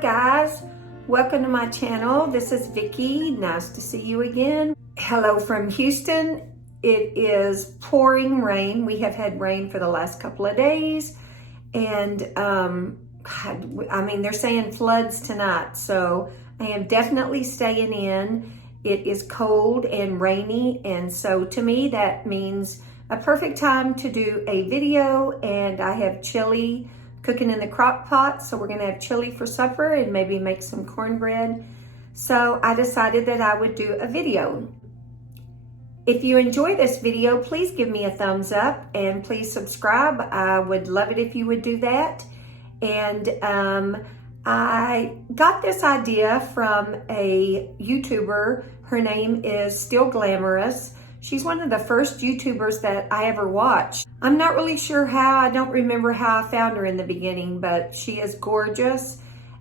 guys, welcome to my channel. This is Vicki. Nice to see you again. Hello from Houston. It is pouring rain. We have had rain for the last couple of days, and I mean, they're saying floods tonight, so I am definitely staying in. It is cold and rainy, and so to me that means a perfect time to do a video. And I have chili cooking in the crock pot, so we're gonna have chili for supper and maybe make some cornbread. So I decided that I would do a video. If you enjoy this video, please give me a thumbs up and please subscribe. I would love it if you would do that. And I got this idea from a YouTuber. Her name is Still Glamorous. She's one of the first YouTubers that I ever watched. I'm not really sure how. I don't remember how I found her in the beginning, but she is gorgeous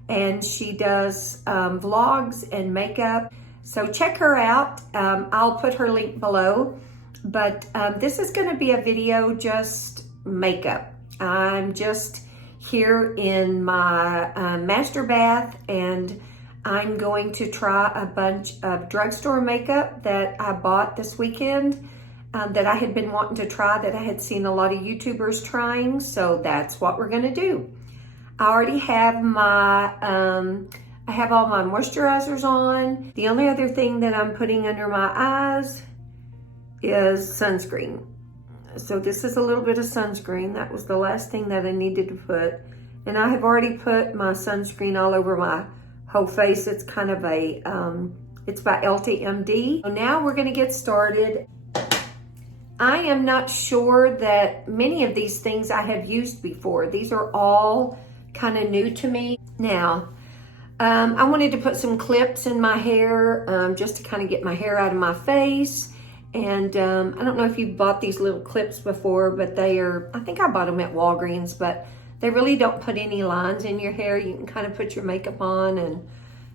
and she does vlogs and makeup. So check her out. I'll put her link below. But this is going to be a video just makeup. I'm just here in my master bath, and I'm going to try a bunch of drugstore makeup that I bought this weekend that I had been wanting to try, that I had seen a lot of YouTubers trying. So that's what we're gonna do. I already have my, I have all my moisturizers on. The only other thing that I'm putting under my eyes is sunscreen. So this is a little bit of sunscreen. That was the last thing that I needed to put. And I have already put my sunscreen all over my whole face. It's kind of a, it's by LTMD. So now we're gonna get started. I am not sure that many of these things I have used before. These are all kind of new to me. Now, I wanted to put some clips in my hair just to kind of get my hair out of my face. And I don't know if you've bought these little clips before, but they are, I think I bought them at Walgreens, but they really don't put any lines in your hair. You can kind of put your makeup on, and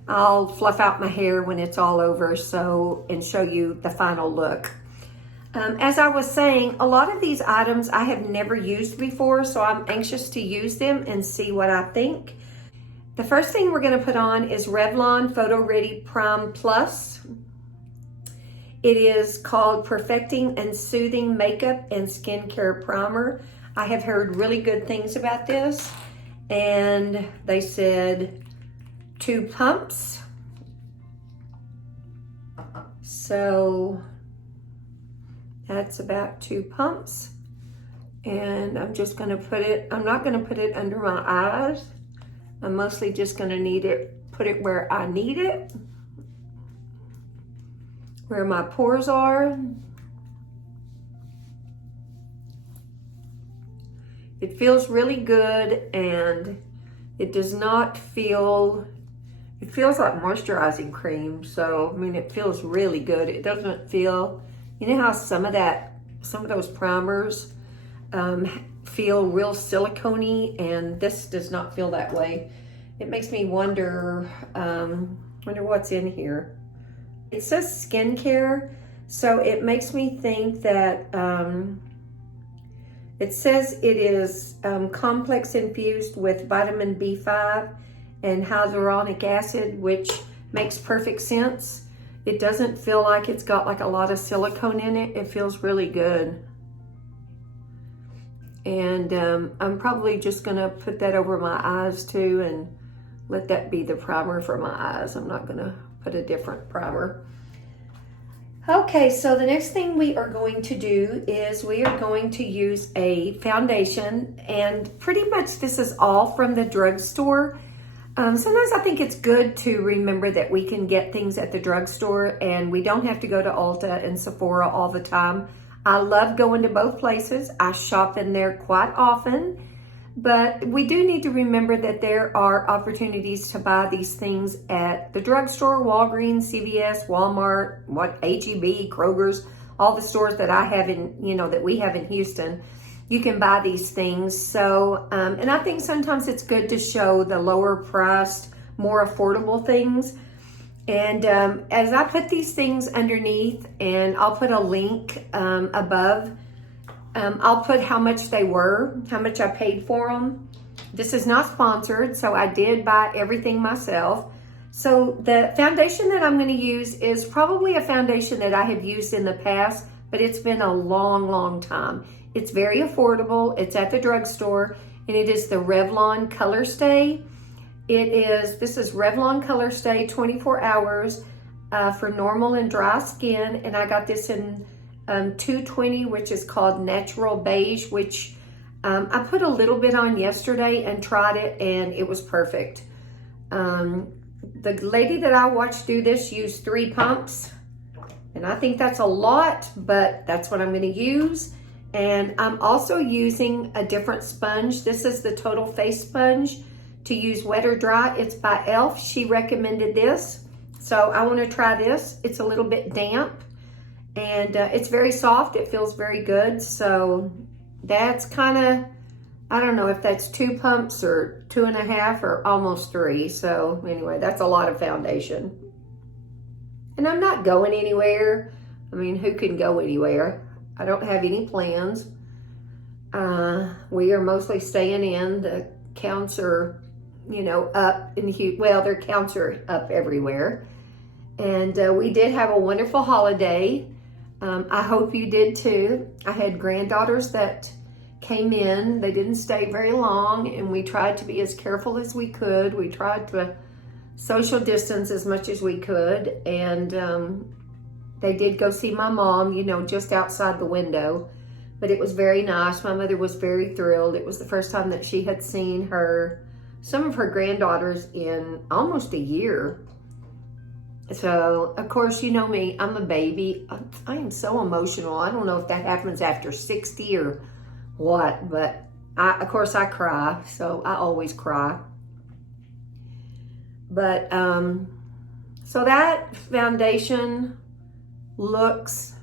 I'll fluff out my hair when it's all over and show you the final look. As I was saying, a lot of these items I have never used before, so I'm anxious to use them and see what I think. The first thing we're gonna put on is Revlon PhotoReady Prime Plus. It is called Perfecting and Soothing Makeup and Skincare Primer. I have heard really good things about this, and they said 2 pumps. So that's about 2 pumps. And I'm just gonna put it, I'm not gonna put it under my eyes. I'm mostly just gonna put it where I need it, where my pores are. It feels really good, and it does not feel, it feels like moisturizing cream. So, I mean, it feels really good. It doesn't feel, you know how some of those primers feel real silicone-y, and this does not feel that way. It makes me wonder what's in here. It says skincare, so it makes me think that, it says it is complex infused with vitamin B5 and hyaluronic acid, which makes perfect sense. It doesn't feel like it's got like a lot of silicone in it. It feels really good. And I'm probably just gonna put that over my eyes too and let that be the primer for my eyes. I'm not gonna put a different primer. Okay, so the next thing we are going to do is we are going to use a foundation, and pretty much this is all from the drugstore. Sometimes I think it's good to remember that we can get things at the drugstore and we don't have to go to Ulta and Sephora all the time. I love going to both places. I shop in there quite often. But we do need to remember that there are opportunities to buy these things at the drugstore, Walgreens, CVS, Walmart, HEB, Kroger's, all the stores that I have in, that we have in Houston. You can buy these things. So, and I think sometimes it's good to show the lower priced, more affordable things. And as I put these things underneath, and I'll put a link above, I'll put how much they were, how much I paid for them. This is not sponsored, so I did buy everything myself. So the foundation that I'm going to use is probably a foundation that I have used in the past, but it's been a long, long time. It's very affordable. It's at the drugstore, and it is the Revlon ColorStay. This is Revlon ColorStay 24 hours for normal and dry skin, and I got this in 220, which is called Natural Beige, which I put a little bit on yesterday and tried it, and it was perfect. The lady that I watched do this used 3 pumps, and I think that's a lot, but that's what I'm going to use. And I'm also using a different sponge. This is the Total Face Sponge to use wet or dry. It's by e.l.f. She recommended this, so I want to try this. It's a little bit damp, and it's very soft. It feels very good. So that's kind of, I don't know if that's 2 pumps or 2.5 or almost 3. So anyway, that's a lot of foundation. And I'm not going anywhere. I mean, who can go anywhere? I don't have any plans. We are mostly staying in. The counts are, you know, up in the, well, their counts are up everywhere. And we did have a wonderful holiday. I hope you did too. I had granddaughters that came in. They didn't stay very long, and we tried to be as careful as we could. We tried to social distance as much as we could, and they did go see my mom, you know, just outside the window, but it was very nice. My mother was very thrilled. It was the first time that she had seen some of her granddaughters in almost a year. So, of course, you know me, I'm a baby. I am so emotional. I don't know if that happens after 60 or what, but of course I cry, so I always cry. But so that foundation looks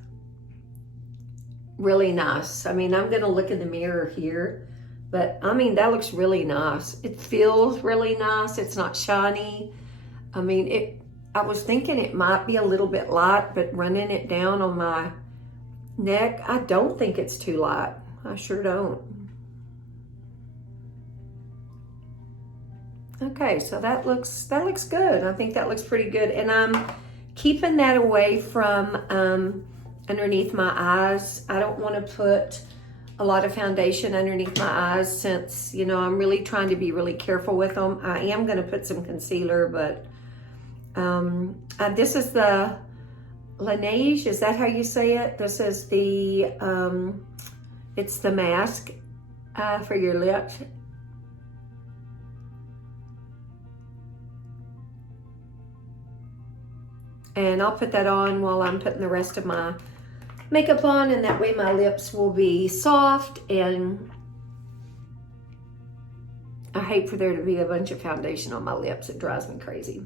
really nice. I mean, I'm gonna look in the mirror here, but I mean, that looks really nice. It feels really nice. It's not shiny. I mean, I was thinking it might be a little bit light, but running it down on my neck, I don't think it's too light. I sure don't. Okay, so that looks good. I think that looks pretty good. And I'm keeping that away from underneath my eyes. I don't want to put a lot of foundation underneath my eyes since, you know, I'm really trying to be really careful with them. I am going to put some concealer, but this is the Laneige. Is that how you say it? This is the, it's the mask for your lips. And I'll put that on while I'm putting the rest of my makeup on, and that way my lips will be soft. And I hate for there to be a bunch of foundation on my lips. It drives me crazy.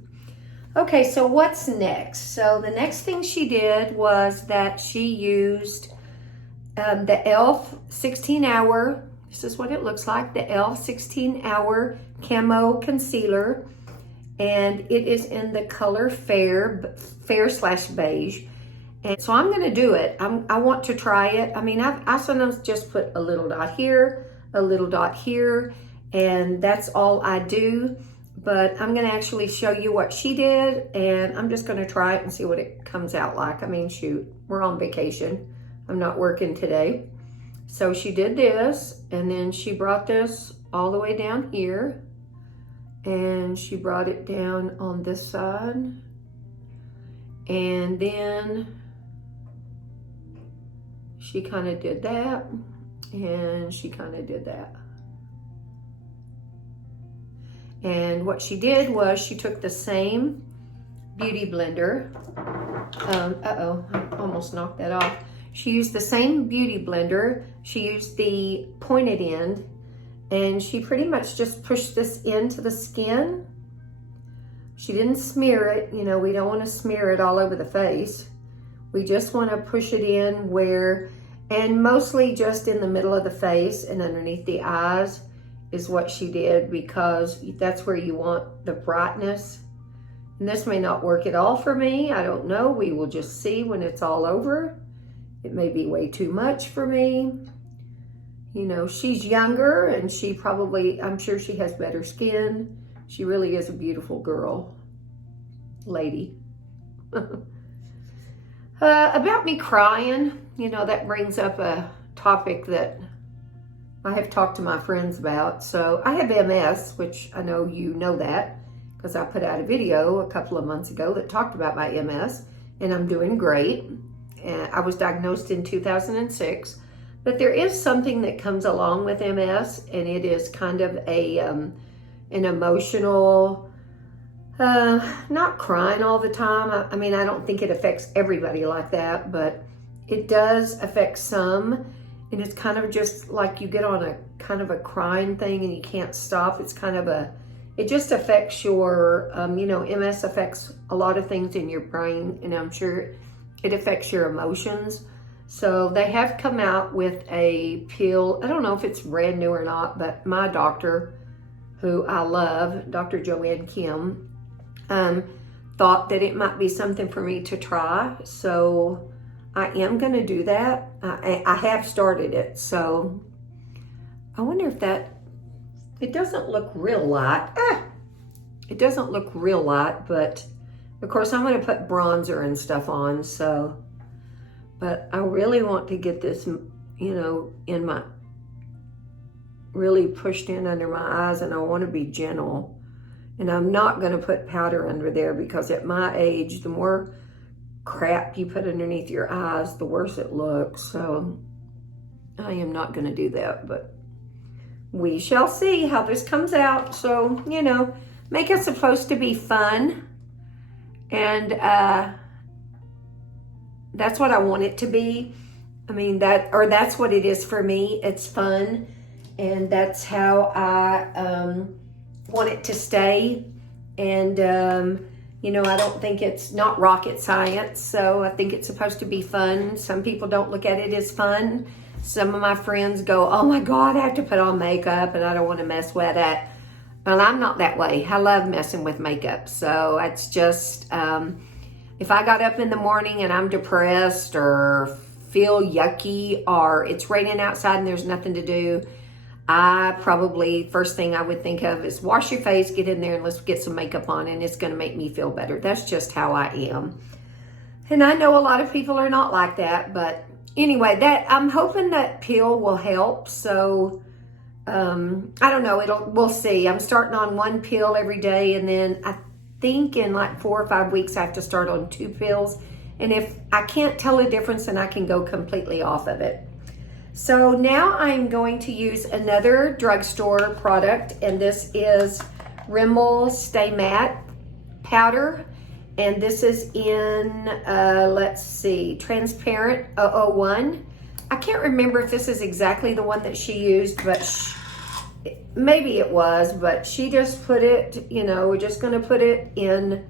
Okay, so what's next? So the next thing she did was that she used the e.l.f. 16-hour, this is what it looks like, the e.l.f. 16-hour Camo Concealer. And it is in the color fair/beige. And so I'm gonna do it. I want to try it. I mean, I sometimes just put a little dot here, a little dot here, and that's all I do. But I'm gonna actually show you what she did, and I'm just gonna try it and see what it comes out like. I mean, shoot, we're on vacation. I'm not working today. So she did this, and then she brought this all the way down here, and she brought it down on this side, and then she kind of did that, and she kind of did that. And what she did was she took the same beauty blender. Uh-oh, I almost knocked that off. She used the same beauty blender. She used the pointed end, and she pretty much just pushed this into the skin. She didn't smear it. You know, we don't want to smear it all over the face. We just want to push it in where, and mostly just in the middle of the face and underneath the eyes is what she did, because that's where you want the brightness. And this may not work at all for me. I don't know. We will just see when it's all over. It may be way too much for me. you know, she's younger and she probably, I'm sure she has better skin. She really is a beautiful girl, lady. About me crying, you know, that brings up a topic that I have talked to my friends about. So I have MS, which I know you know that because I put out a video a couple of months ago that talked about my MS, and I'm doing great. And I was diagnosed in 2006, but there is something that comes along with MS, and it is kind of a an emotional, not crying all the time. I mean, I don't think it affects everybody like that, but it does affect some. And it's kind of just like you get on a kind of a crying thing and you can't stop. It's kind of a, it just affects your, you know, MS affects a lot of things in your brain, and I'm sure it affects your emotions. So they have come out with a pill. I don't know if it's brand new or not, but my doctor, who I love, Dr. Joanne Kim, thought that it might be something for me to try. So I am going to do that. I have started it. So I wonder if that, it doesn't look real light. It doesn't look real light, but of course I'm going to put bronzer and stuff on. So, but I really want to get this, you know, in my, really pushed in under my eyes, and I want to be gentle. And I'm not going to put powder under there because at my age, the more crap you put underneath your eyes, the worse it looks. So I am not going to do that, but we shall see how this comes out. So, you know, makeup's supposed to be fun, and that's what I want it to be. I mean, that's what it is for me. It's fun, and that's how I want it to stay. And you know, I don't think it's not rocket science, so I think it's supposed to be fun. Some people don't look at it as fun. Some of my friends go, oh my God, I have to put on makeup and I don't want to mess with it. Well, I'm not that way. I love messing with makeup. So it's just, if I got up in the morning and I'm depressed or feel yucky, or it's raining outside and there's nothing to do, I probably, first thing I would think of is wash your face, get in there, and let's get some makeup on, and it's going to make me feel better. That's just how I am. And I know a lot of people are not like that, but anyway, that I'm hoping that pill will help. So I don't know, we'll see. I'm starting on one pill every day, and then I think in like 4 or 5 weeks I have to start on 2 pills. And if I can't tell a difference, then I can go completely off of it. So now I'm going to use another drugstore product, and this is Rimmel Stay Matte Powder, and this is in, let's see, Transparent 001. I can't remember if this is exactly the one that she used, but maybe it was, but she just put it, you know, we're just going to put it in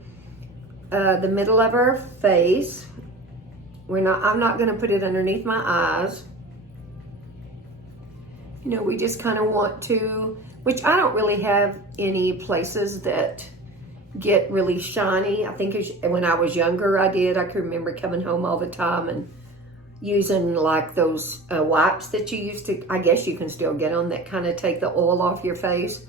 the middle of our face. I'm not going to put it underneath my eyes. You know, we just kind of want to, which I don't really have any places that get really shiny. I think when I was younger, I did. I can remember coming home all the time and using like those wipes that you used to, I guess you can still get them, that kind of take the oil off your face.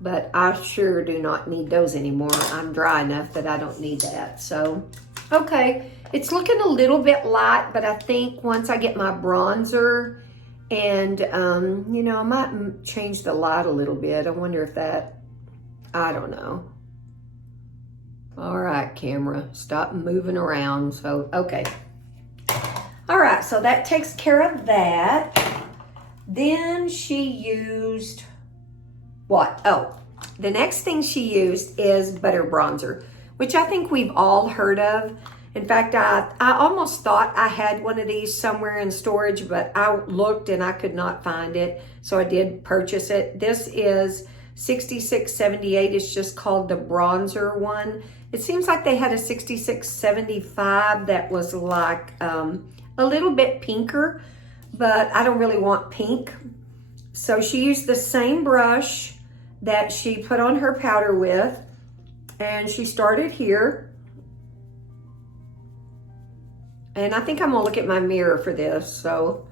But I sure do not need those anymore. I'm dry enough that I don't need that. So, okay. It's looking a little bit light, but I think once I get my bronzer, and, you know, I might change the light a little bit. I wonder if that, I don't know. All right, camera, stop moving around. So, okay. All right, so that takes care of that. Then she used what? Oh, the next thing she used is butter bronzer, which I think we've all heard of. In fact, I almost thought I had one of these somewhere in storage, but I looked and I could not find it. So I did purchase it. This is $66.78. It's just called the bronzer one. It seems like they had a $66.75 that was like a little bit pinker, but I don't really want pink. So she used the same brush that she put on her powder with, and she started here. And I think I'm gonna look at my mirror for this, so.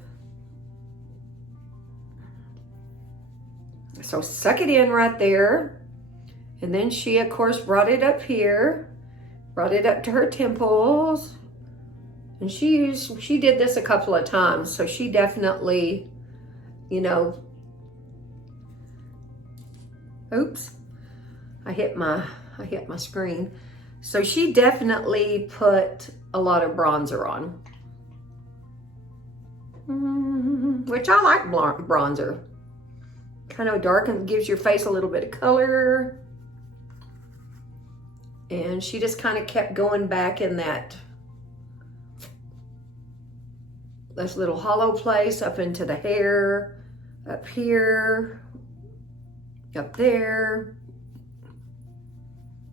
So suck it in right there. And then she, of course, brought it up here, brought it up to her temples. And she did this a couple of times. So she definitely, you know, oops, I hit my screen. So she definitely put a lot of bronzer on. Which I like bronzer. Kind of darkens, gives your face a little bit of color. And she just kind of kept going back in this little hollow place, up into the hair, up here, up there.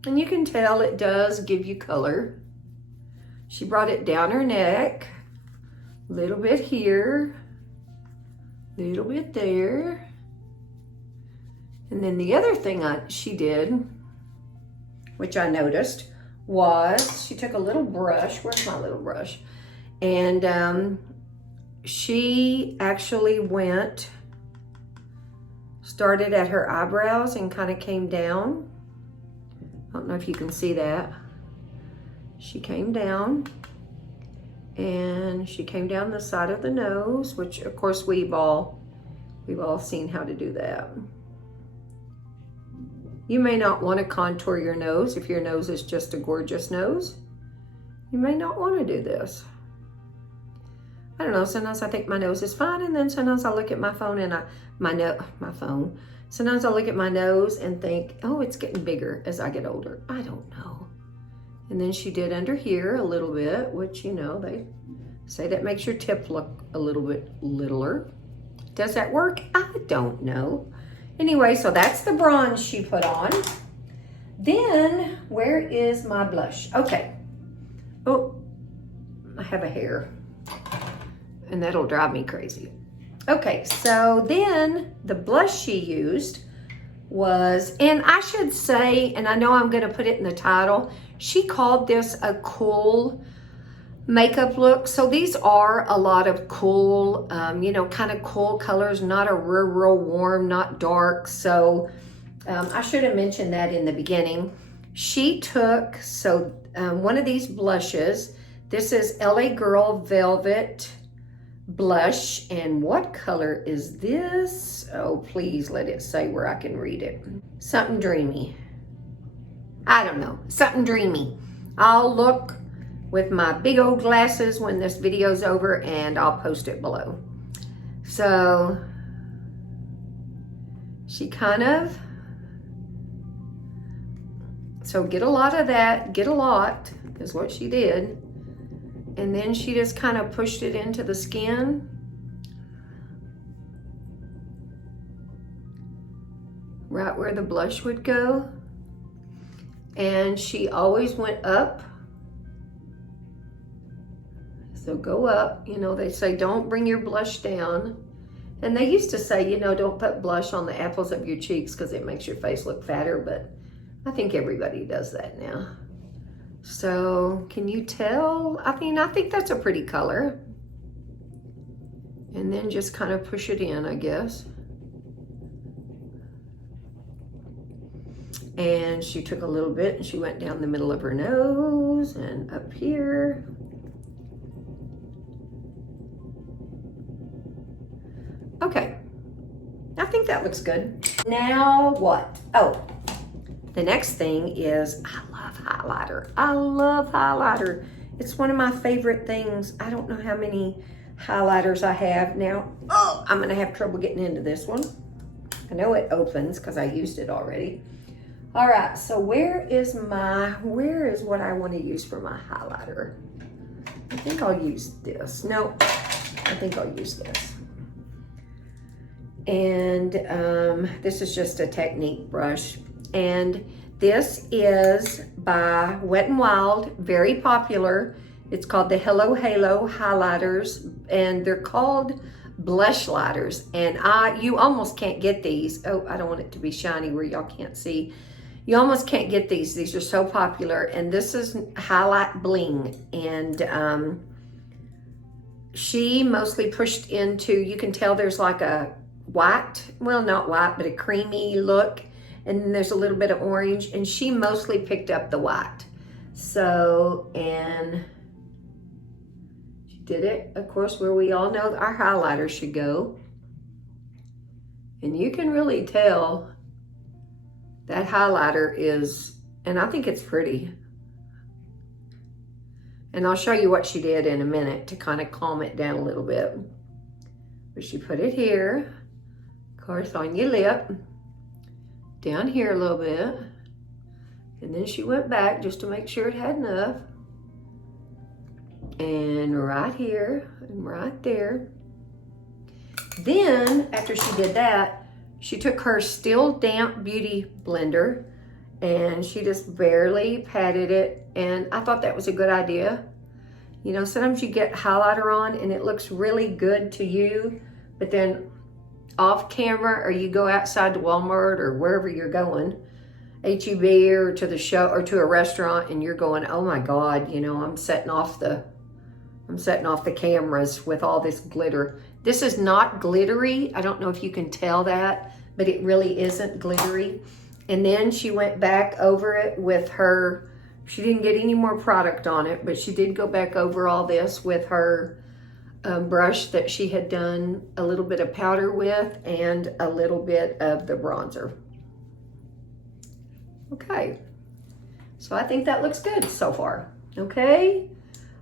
And you can tell it does give you color. She brought it down her neck, a little bit here, a little bit there. And then the other thing she did, which I noticed, was she took a little brush. Where's my little brush? And she actually started at her eyebrows and kind of came down. I don't know if you can see that. She came down and she came down the side of the nose, which of course we've all seen how to do that. You may not want to contour your nose if your nose is just a gorgeous nose. You may not want to do this. I don't know, sometimes I think my nose is fine, and then sometimes I look at my phone and sometimes I look at my nose and think, oh, it's getting bigger as I get older. I don't know. And then she did under here a little bit, which, you know, they say that makes your tip look a little bit littler. Does that work? I don't know. Anyway, so that's the bronze she put on. Then, where is my blush? Okay. Oh, I have a hair, and that'll drive me crazy. Okay, so then the blush she used was, and I should say, and I know I'm gonna put it in the title, she called this a cool makeup look. So these are a lot of cool, you know, kind of cool colors, not a real warm, not dark. So I should have mentioned that in the beginning. She took, one of these blushes, this is LA Girl Velvet Blush, and what color is this? Oh, please let it say where I can read it. Something dreamy. I don't know, something dreamy. I'll look with my big old glasses when this video's over, and I'll post it below. So she kind of, so get a lot of that, get a lot is what she did. And then she just kind of pushed it into the skin. Right where the blush would go. And she always went up. So go up, you know, they say don't bring your blush down. And they used to say, you know, don't put blush on the apples of your cheeks because it makes your face look fatter, but I think everybody does that now. So can you tell? I mean, I think that's a pretty color. And then just kind of push it in, I guess. And she took a little bit and she went down the middle of her nose and up here. Okay, I think that looks good. Now what? Oh, the next thing is, I love highlighter. I love highlighter. It's one of my favorite things. I don't know how many highlighters I have now. Oh, I'm gonna have trouble getting into this one. I know it opens because I used it already. All right, so where is what I want to use for my highlighter? I think I'll use this. No, I think I'll use this. And this is just a Technique brush. And this is by Wet n Wild, very popular. It's called the Hello Halo highlighters, and they're called Blushlighters. And you almost can't get these. Oh, I don't want it to be shiny where y'all can't see. You almost can't get these. These are so popular. And this is Highlight Bling. And she mostly pushed into, you can tell there's like a white, well, not white, but a creamy look. And then there's a little bit of orange, and she mostly picked up the white. So, and she did it, of course, where we all know our highlighter should go. And you can really tell that highlighter is, and I think it's pretty. And I'll show you what she did in a minute to kind of calm it down a little bit. But she put it here, of course, on your lip, down here a little bit, and then she went back just to make sure it had enough, and right here and right there. Then after she did that, she took her Still Damp Beauty Blender and she just barely patted it, and I thought that was a good idea. You know, sometimes you get highlighter on and it looks really good to you, but then off camera, or you go outside to Walmart or wherever you're going, H-E-B, or to the show or to a restaurant, and you're going, oh my God, you know, I'm setting off the cameras with all this glitter. This is not glittery. I don't know if you can tell that, but it really isn't glittery. And then she went back over it with her, she didn't get any more product on it, but she did go back over all this with her brush that she had done a little bit of powder with and a little bit of the bronzer. Okay, so I think that looks good so far. Okay,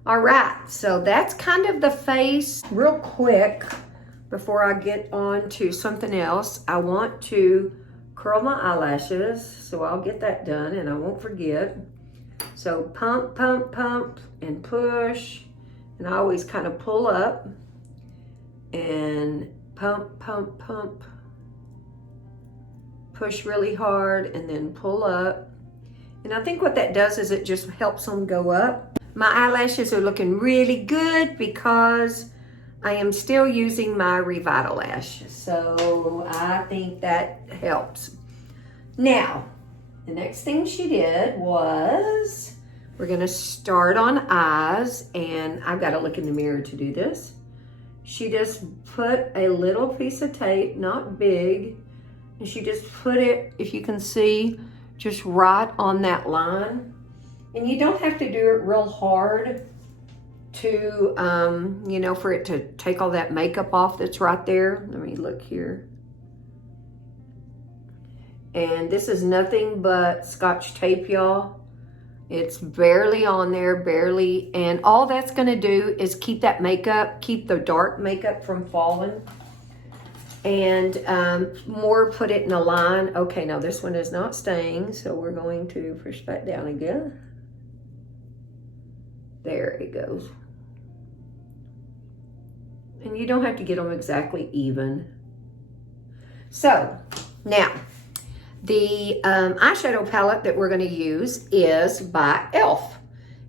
all right, so that's kind of the face. Real quick, before I get on to something else, I want to curl my eyelashes, so I'll get that done and I won't forget. So pump, pump, pump, and push. And I always kind of pull up and pump, pump, pump, push really hard, and then pull up. And I think what that does is it just helps them go up. My eyelashes are looking really good because I am still using my Revitalash. So I think that helps. Now, the next thing she did was, we're gonna start on eyes, and I've got to look in the mirror to do this. She just put a little piece of tape, not big, and she just put it, if you can see, just right on that line. And you don't have to do it real hard to, you know, for it to take all that makeup off that's right there. Let me look here. And this is nothing but Scotch tape, y'all. It's barely on there, barely. And all that's gonna do is keep that makeup, keep the dark makeup from falling. And more put it in a line. Okay, now this one is not staying, so we're going to push that down again. There it goes. And you don't have to get them exactly even. So, now, the eyeshadow palette that we're going to use is by e.l.f.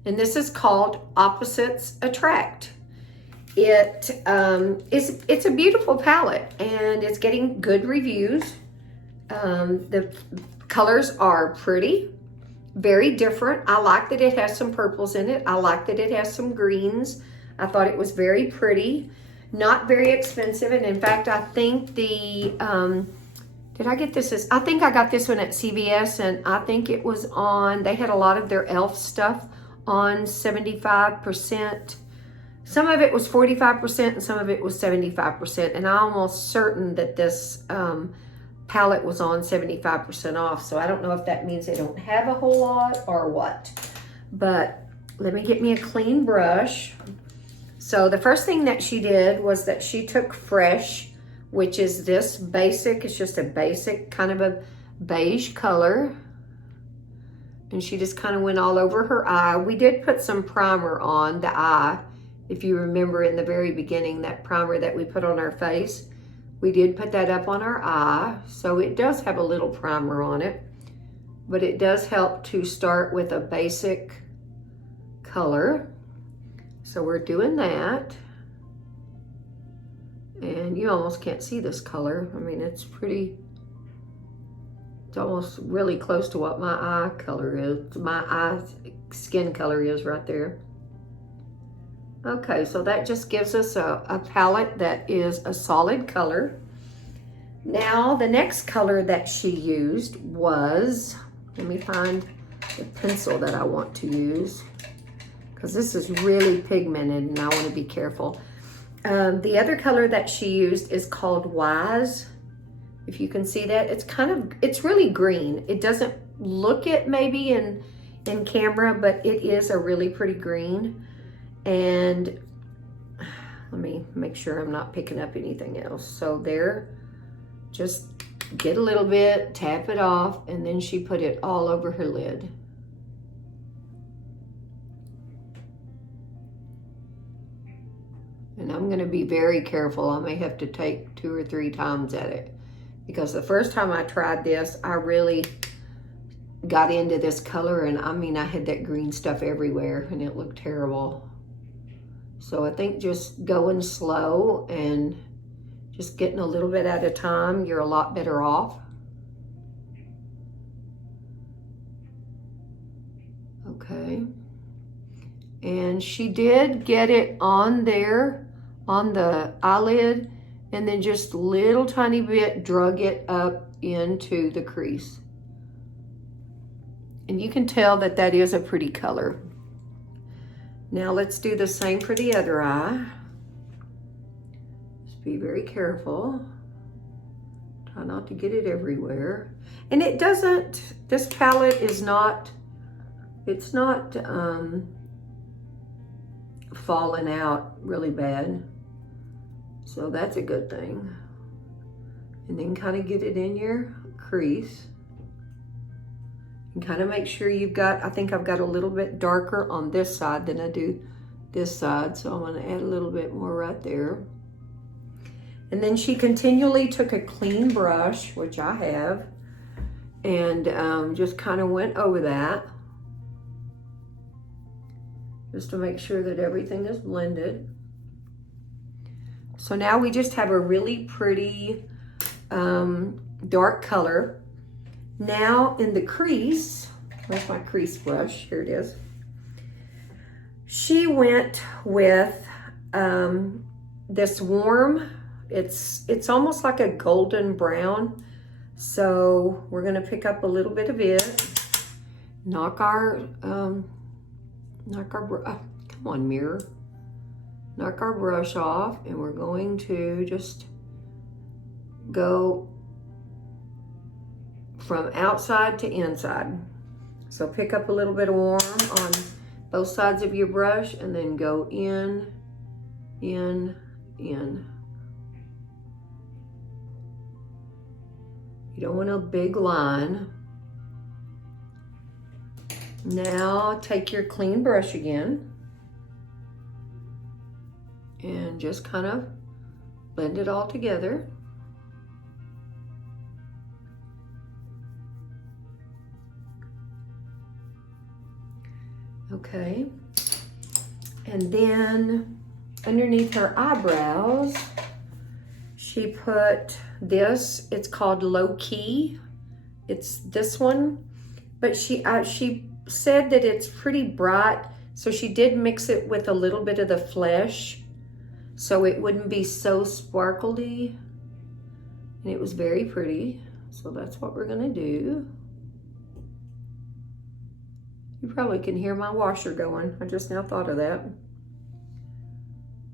And this is called Opposites Attract. It's a beautiful palette and it's getting good reviews. The colors are pretty, very different. I like that it has some purples in it. I like that it has some greens. I thought it was very pretty, not very expensive. And in fact, I think the, did I get this? I think I got this one at CVS, and I think it was on, they had a lot of their e.l.f. stuff on 75%. Some of it was 45% and some of it was 75%. And I'm almost certain that this palette was on 75% off. So I don't know if that means they don't have a whole lot or what. But let me get me a clean brush. So the first thing that she did was that she took Fresh, which is this basic, it's just a basic kind of a beige color. And she just kind of went all over her eye. We did put some primer on the eye. If you remember in the very beginning, that primer that we put on our face, we did put that up on our eye. So it does have a little primer on it, but it does help to start with a basic color. So we're doing that. And you almost can't see this color. I mean, it's pretty, it's almost really close to what my eye color is. My eye skin color is right there. Okay, so that just gives us a palette that is a solid color. Now, the next color that she used was, let me find the pencil that I want to use, because this is really pigmented and I want to be careful. The other color that she used is called Wise. If you can see that, it's really green. It doesn't look it maybe in camera, but it is a really pretty green. And let me make sure I'm not picking up anything else. So there, just get a little bit, tap it off, and then she put it all over her lid. And I'm gonna be very careful. I may have to take 2 or 3 times at it, because the first time I tried this, I really got into this color, and I mean, I had that green stuff everywhere and it looked terrible. So I think just going slow and just getting a little bit at a time, you're a lot better off. Okay. And she did get it on there, on the eyelid, and then just a little tiny bit drug it up into the crease. And you can tell that that is a pretty color. Now let's do the same for the other eye. Just be very careful. Try not to get it everywhere. And it doesn't, this palette is not, it's not falling out really bad. So that's a good thing. And then kind of get it in your crease. And kind of make sure you've got, I think I've got a little bit darker on this side than I do this side. So I'm gonna add a little bit more right there. And then she continually took a clean brush, which I have, and just kind of went over that, just to make sure that everything is blended. So now we just have a really pretty dark color. Now in the crease, where's my crease brush? Here it is. She went with this warm, it's almost like a golden brown. So we're gonna pick up a little bit of it, knock our come on, mirror. Knock our brush off, and we're going to just go from outside to inside. So pick up a little bit of warm on both sides of your brush, and then go in, in, in. You don't want a big line. Now take your clean brush again and just kind of blend it all together. Okay, and then underneath her eyebrows, she put this, it's called Low Key. It's this one, but she said that it's pretty bright, so she did mix it with a little bit of the Flesh, so it wouldn't be so sparkly, and it was very pretty. So that's what we're gonna do. You probably can hear my washer going. I just now thought of that.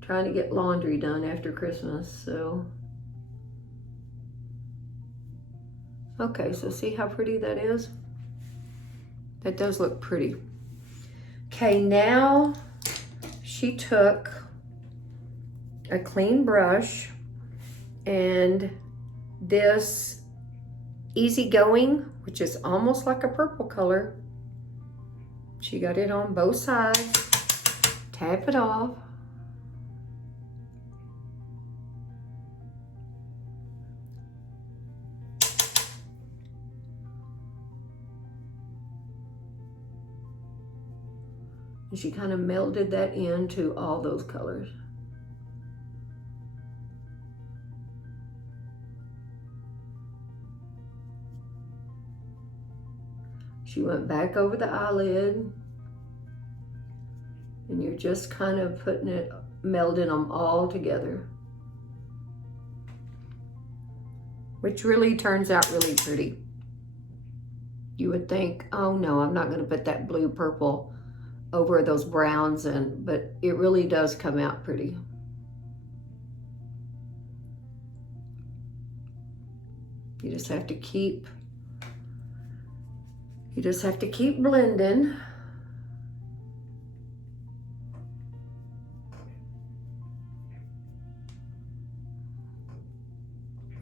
Trying to get laundry done after Christmas, so. Okay, so see how pretty that is? That does look pretty. Okay, now she took a clean brush and this Easygoing, which is almost like a purple color. She got it on both sides. Tap it off. And she kind of melded that into all those colors. She went back over the eyelid, and you're just kind of putting it, melding them all together. which really turns out really pretty. You would think, oh no, I'm not gonna put that blue purple over those browns, but it really does come out pretty. You just have to keep blending.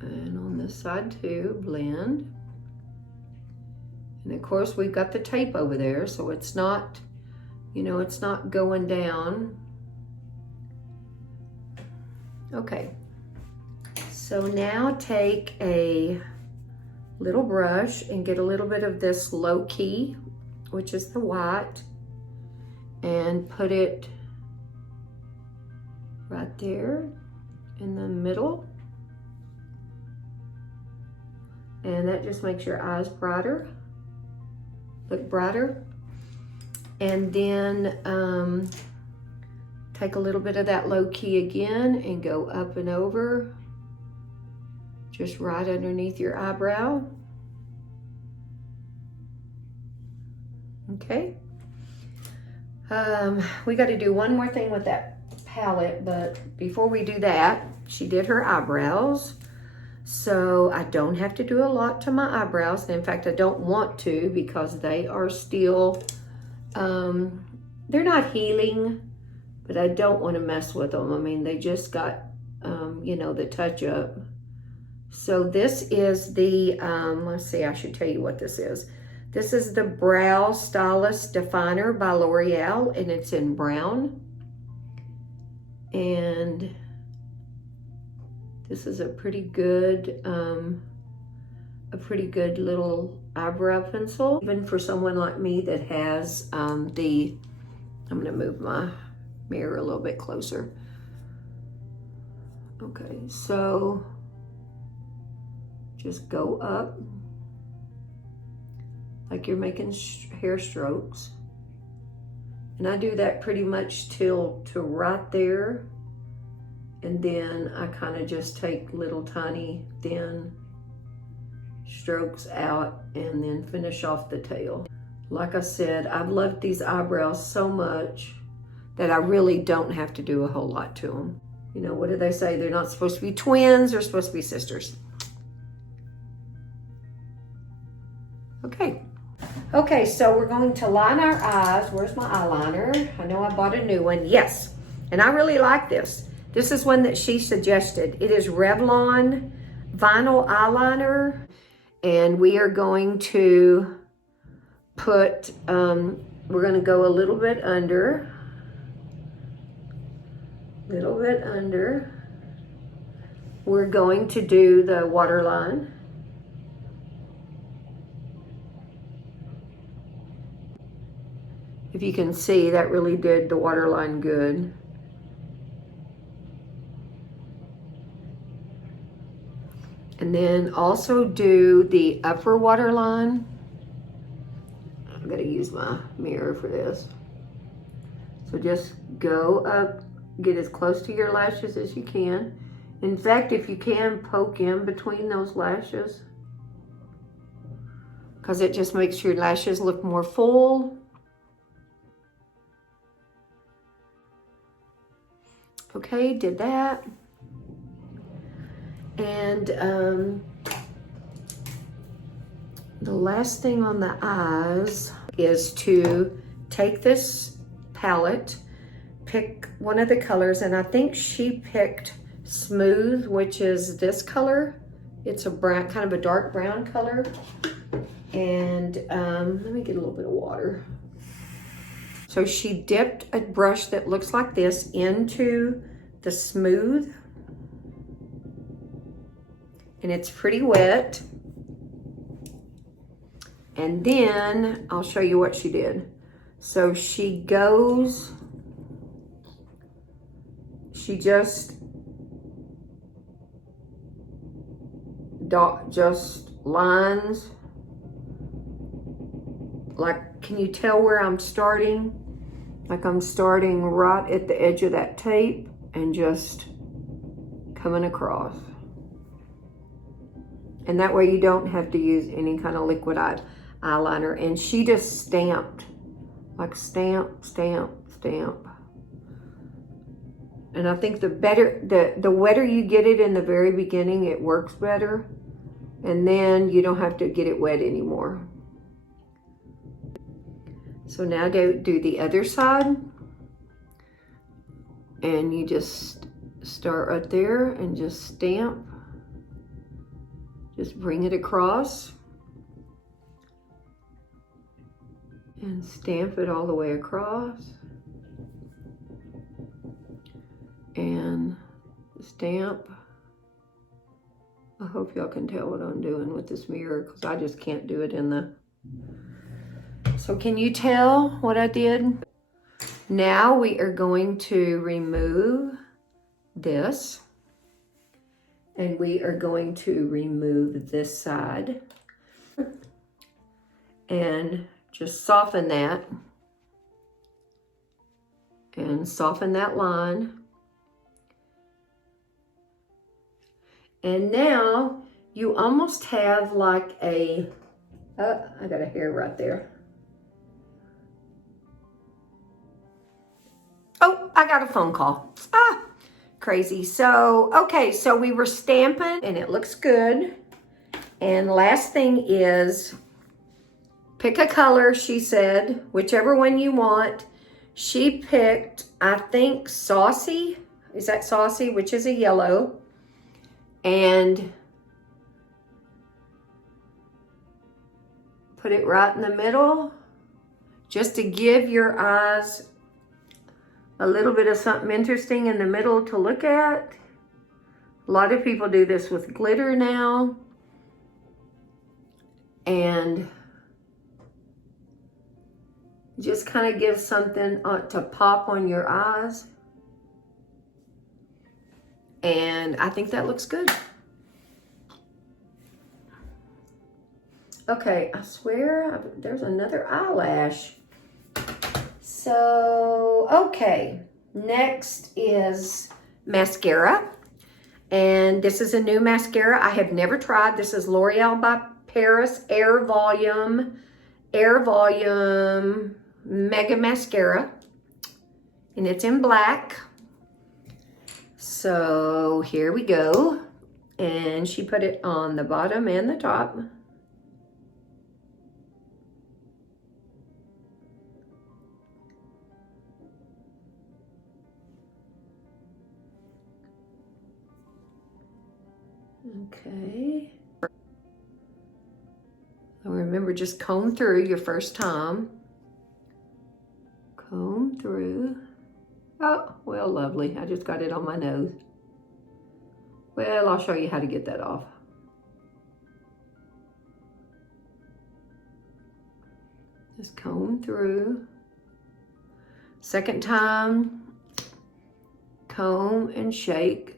And on this side too, blend. And of course we've got the tape over there, so it's not, you know, it's not going down. Okay, so now take a little brush and get a little bit of this low key, which is the white, and put it right there in the middle. And that just makes your eyes brighter, look brighter. And then take a little bit of that low key again and go up and over, just right underneath your eyebrow. Okay. We got to do one more thing with that palette, but before we do that, she did her eyebrows. So I don't have to do a lot to my eyebrows. In fact, I don't want to, because they are still, they're not healing, but I don't want to mess with them. I mean, they just got, you know, the touch up. So this is the, let's see, I should tell you what this is. This is the Brow Stylist Definer by L'Oreal, and it's in brown. And this is a pretty good little eyebrow pencil, even for someone like me that has I'm gonna move my mirror a little bit closer. Okay, so just go up like you're making hair strokes. And I do that pretty much to right there. And then I kind of just take little tiny thin strokes out and then finish off the tail. Like I said, I've loved these eyebrows so much that I really don't have to do a whole lot to them. You know, what do they say? They're not supposed to be twins, they're supposed to be sisters. Okay. Okay, so we're going to line our eyes. Where's my eyeliner? I know I bought a new one. Yes, and I really like this. This is one that she suggested. It is Revlon Vinyl Eyeliner. And we are going to put, we're going to go a little bit under. We're going to do the waterline. If you can see, that really did the waterline good. And then also do the upper waterline. I'm gonna use my mirror for this. So just go up, get as close to your lashes as you can. In fact, if you can, poke in between those lashes, because it just makes your lashes look more full. Okay, did that. And the last thing on the eyes is to take this palette, pick one of the colors, and I think she picked Smooth, which is this color. It's a brown, kind of a dark brown color. And let me get a little bit of water. So she dipped a brush that looks like this into the Smooth. And it's pretty wet. And then I'll show you what she did. So she goes, she just lines. Like, can you tell where I'm starting? Like I'm starting right at the edge of that tape and just coming across. And that way you don't have to use any kind of liquid eyeliner. And she just stamped, like stamp, stamp, stamp. And I think the wetter you get it in the very beginning, it works better. And then you don't have to get it wet anymore. So now do the other side. And you just start right there and just stamp. Just bring it across. And stamp it all the way across. And stamp. I hope y'all can tell what I'm doing with this mirror because I just can't do it in the... So can you tell what I did? Now we are going to remove this. And we are going to remove this side. And just soften that. And soften that line. And now you almost have like a, oh, I got a hair right there. Oh, I got a phone call. Ah, crazy. So, okay, so we were stamping and it looks good. And last thing is pick a color, she said, whichever one you want. She picked, I think, Saucy. Is that Saucy? Which is a yellow. And put it right in the middle just to give your eyes a little bit of something interesting in the middle to look at. A lot of people do this with glitter now. And just kind of give something to pop on your eyes. And I think that looks good. Okay, I swear there's another eyelash. So, okay, next is mascara. And this is a new mascara I have never tried. This is L'Oreal by Paris Air Volume Mega Mascara. And it's in black. So here we go. And she put it on the bottom and the top. Okay. So remember, just comb through your first time. Comb through. Oh, well, lovely. I just got it on my nose. Well, I'll show you how to get that off. Just comb through. Second time, comb and shake.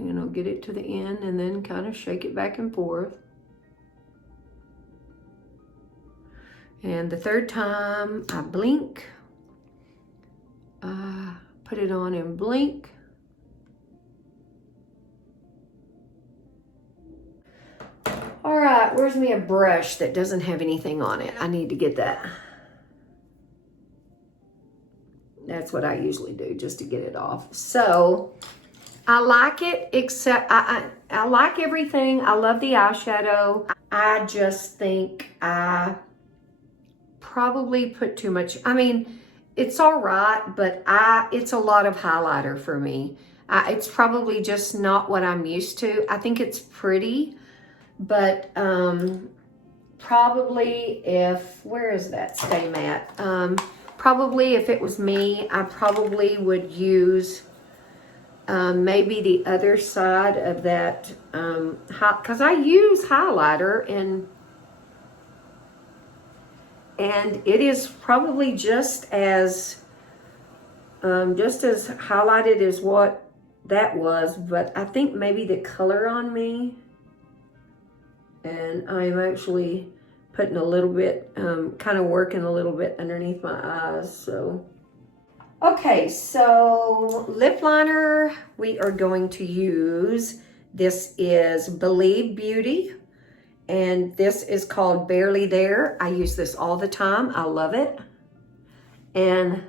You know, get it to the end and then kind of shake it back and forth. And the third time, I blink. Put it on and blink. All right, where's me a brush that doesn't have anything on it? I need to get that. That's what I usually do, just to get it off. So, I like it, except I like everything. I love the eyeshadow. I just think I probably put too much. I mean, it's all right, but it's a lot of highlighter for me. It's probably just not what I'm used to. I think it's pretty, but probably where is that Stay Matte? Probably if it was me, I probably would use maybe the other side of that, because I use highlighter and it is probably just as highlighted as what that was, but I think maybe the color on me, and I'm actually putting a little bit, kind of working a little bit underneath my eyes, so. Okay, so lip liner, we are going to use This is Believe Beauty, and this is called Barely There. I use this all the time. I love it. And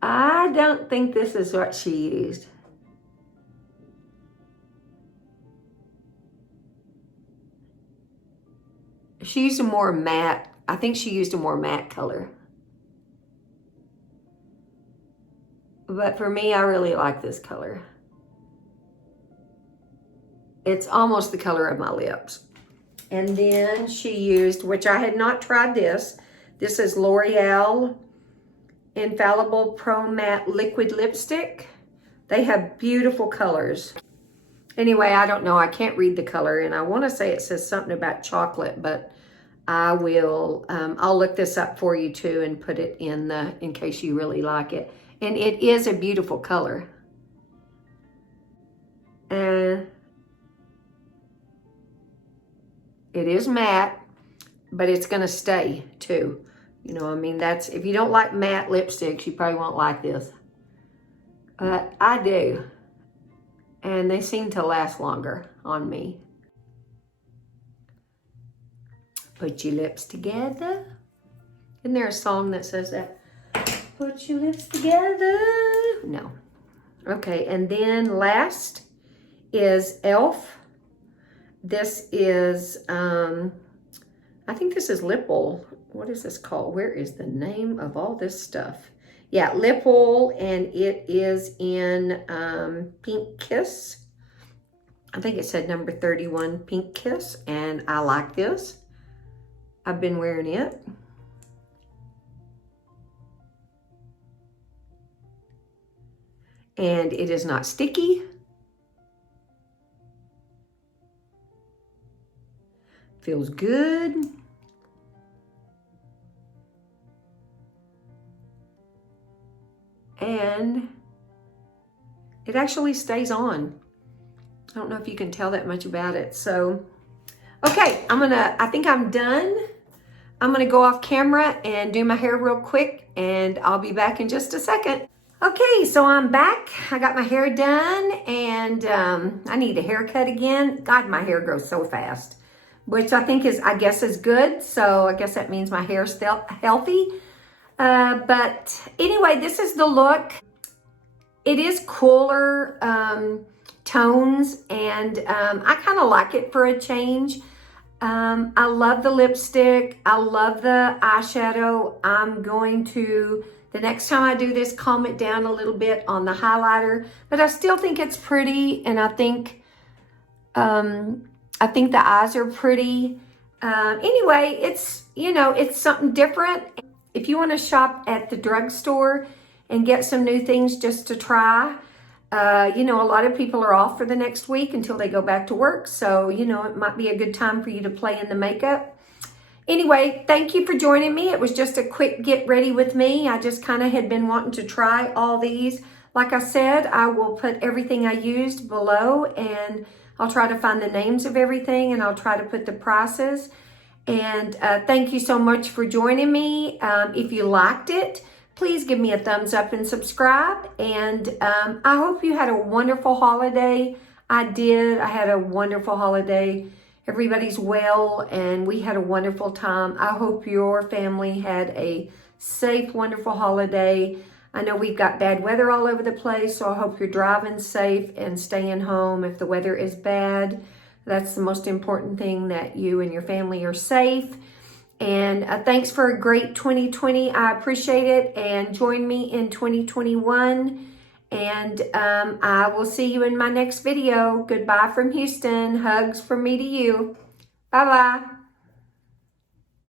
I don't think this is what she used. She used a more matte, I think she used a more matte color. But for me, I really like this color. It's almost the color of my lips. And then she used, which I had not tried this. This is L'Oreal Infallible Pro Matte Liquid Lipstick. They have beautiful colors. Anyway, I don't know. I can't read the color, and I want to say it says something about chocolate, but I will. I'll look this up for you too and put it in case you really like it. And it is a beautiful color. And it is matte, but it's going to stay too. You know, I mean, that's, if you don't like matte lipsticks, you probably won't like this. But I do. And they seem to last longer on me. Put your lips together. Isn't there a song that says that? Put your lips together. No. Okay, and then last is e.l.f. This is, I think this is lip oil. What is this called? Where is the name of all this stuff? Yeah, lip oil, and it is in Pink Kiss. I think it said number 31, Pink Kiss, and I like this. I've been wearing it. And it is not sticky. Feels good. And it actually stays on. I don't know if you can tell that much about it. So, okay, I think I'm done. I'm gonna go off camera and do my hair real quick, and I'll be back in just a second. Okay, so I'm back. I got my hair done, and I need a haircut again. God, my hair grows so fast, which I think I guess is good. So I guess that means my hair's still healthy. But anyway, this is the look. It is cooler tones, and I kind of like it for a change. I love the lipstick. I love the eyeshadow. I'm going to, the next time I do this, calm it down a little bit on the highlighter, but I still think it's pretty, and I think the eyes are pretty. Anyway, it's, you know, it's something different. If you want to shop at the drugstore and get some new things just to try, you know, a lot of people are off for the next week until they go back to work. So, you know, it might be a good time for you to play in the makeup. Anyway, thank you for joining me. It was just a quick get ready with me. I just kind of had been wanting to try all these. Like I said, I will put everything I used below, and I'll try to find the names of everything, and I'll try to put the prices. And thank you so much for joining me. If you liked it, please give me a thumbs up and subscribe. And I hope you had a wonderful holiday. I did. I had a wonderful holiday. Everybody's well, and we had a wonderful time. I hope your family had a safe, wonderful holiday. I know we've got bad weather all over the place, so I hope you're driving safe and staying home if the weather is bad. That's the most important thing, that you and your family are safe. And thanks for a great 2020. I appreciate it. And join me in 2021. And I will see you in my next video. Goodbye from Houston. Hugs from me to you. Bye-bye.